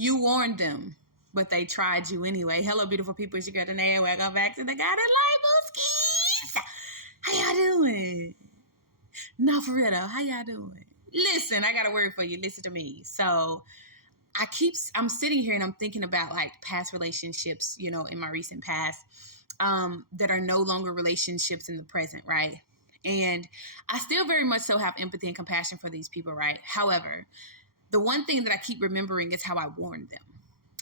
You warned them, but they tried you anyway. Hello, beautiful people. It's your girl, Danae. Welcome back to the Guided Life Skis. How y'all doing? No, for real though. How y'all doing? Listen, I got a word for you. Listen to me. So I'm sitting here and I'm thinking about like past relationships, you know, in my recent past, that are no longer relationships in the present, right? And I still very much so have empathy and compassion for these people, right? However, the one thing that I keep remembering is how I warned them.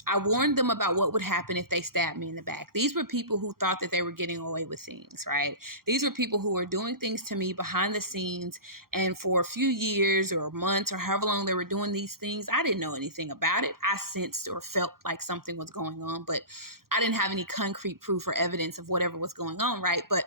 I warned them about what would happen if they stabbed me in the back. These were people who thought that they were getting away with things, right? These were people who were doing things to me behind the scenes. And for a few years or months or however long they were doing these things, I didn't know anything about it. I sensed or felt like something was going on, but I didn't have any concrete proof or evidence of whatever was going on, right? But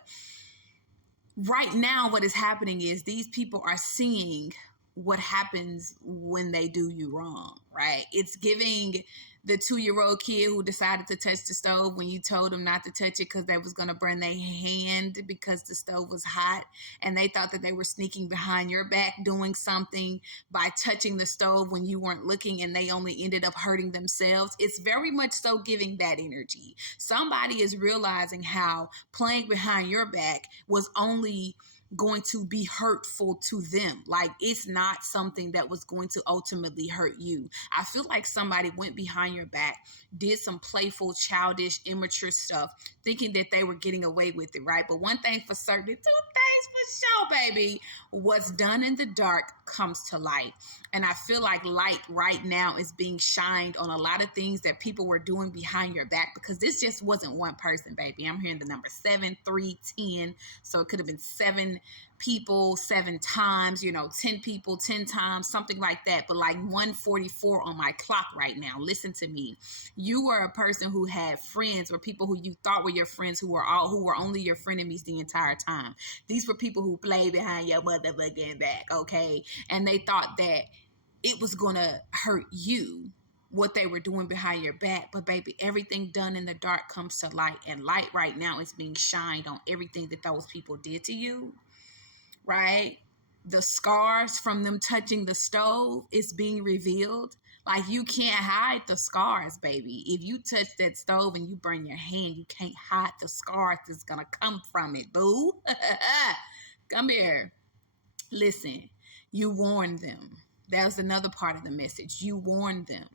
right now, what is happening is these people are seeing what happens when they do you wrong, right? It's giving the 2-year-old kid who decided to touch the stove when you told them not to touch it because they was going to burn their hand because the stove was hot, and they thought that they were sneaking behind your back doing something by touching the stove when you weren't looking, and they only ended up hurting themselves. It's very much so giving that energy. Somebody is realizing how playing behind your back was only going to be hurtful to them. Like, it's not something that was going to ultimately hurt you. I feel like somebody went behind your back, did some playful, childish, immature stuff, thinking that they were getting away with it, right? But one thing for certain, 2 things for sure, baby. What's done in the dark comes to light. And I feel like light right now is being shined on a lot of things that people were doing behind your back, because this just wasn't one person, baby. I'm hearing the number 7, 3, 10. So it could have been 7 people 7 times, 10 people 10 times, something like that. But like 144 on my clock right now. Listen to me. You were a person who had friends, or people who you thought were your friends, who were only your frenemies the entire time. These were people who played behind your motherfucking back, okay? And they thought that it was gonna hurt you, what they were doing behind your back. But baby, everything done in the dark comes to light, and light right now is being shined on everything that those people did to you, right? The scars from them touching the stove is being revealed. Like, you can't hide the scars, baby. If you touch that stove and you burn your hand, you can't hide the scars that's gonna come from it, boo. Come here. Listen, you warned them. That was another part of the message. You warned them.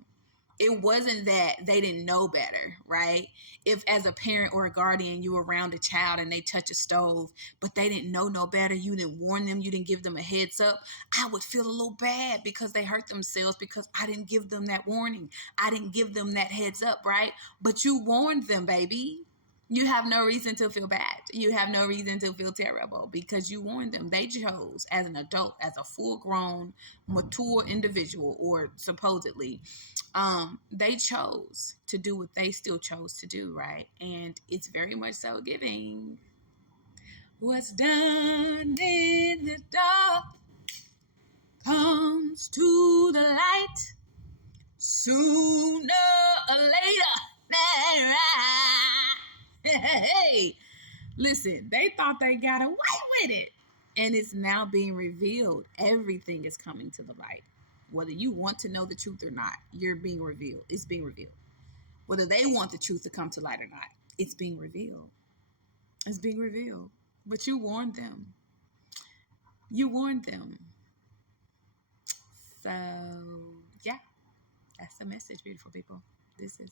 It wasn't that they didn't know better, right? If as a parent or a guardian, you were around a child and they touch a stove, but they didn't know no better, you didn't warn them, you didn't give them a heads up, I would feel a little bad because they hurt themselves because I didn't give them that warning. I didn't give them that heads up, right? But you warned them, baby. You have no reason to feel bad. You have no reason to feel terrible because you warned them. They chose, as an adult, as a full-grown, mature individual, or supposedly, they chose to do what they still chose to do, right? And it's very much so giving. What's done in the dark comes to the light sooner or later. Hey, listen, they thought they got away with it, and it's now being revealed. Everything is coming to the light. Whether you want to know the truth or not, you're being revealed. It's being revealed. Whether they want the truth to come to light or not, it's being revealed. It's being revealed. But you warned them. You warned them. So, yeah, that's the message, beautiful people. This is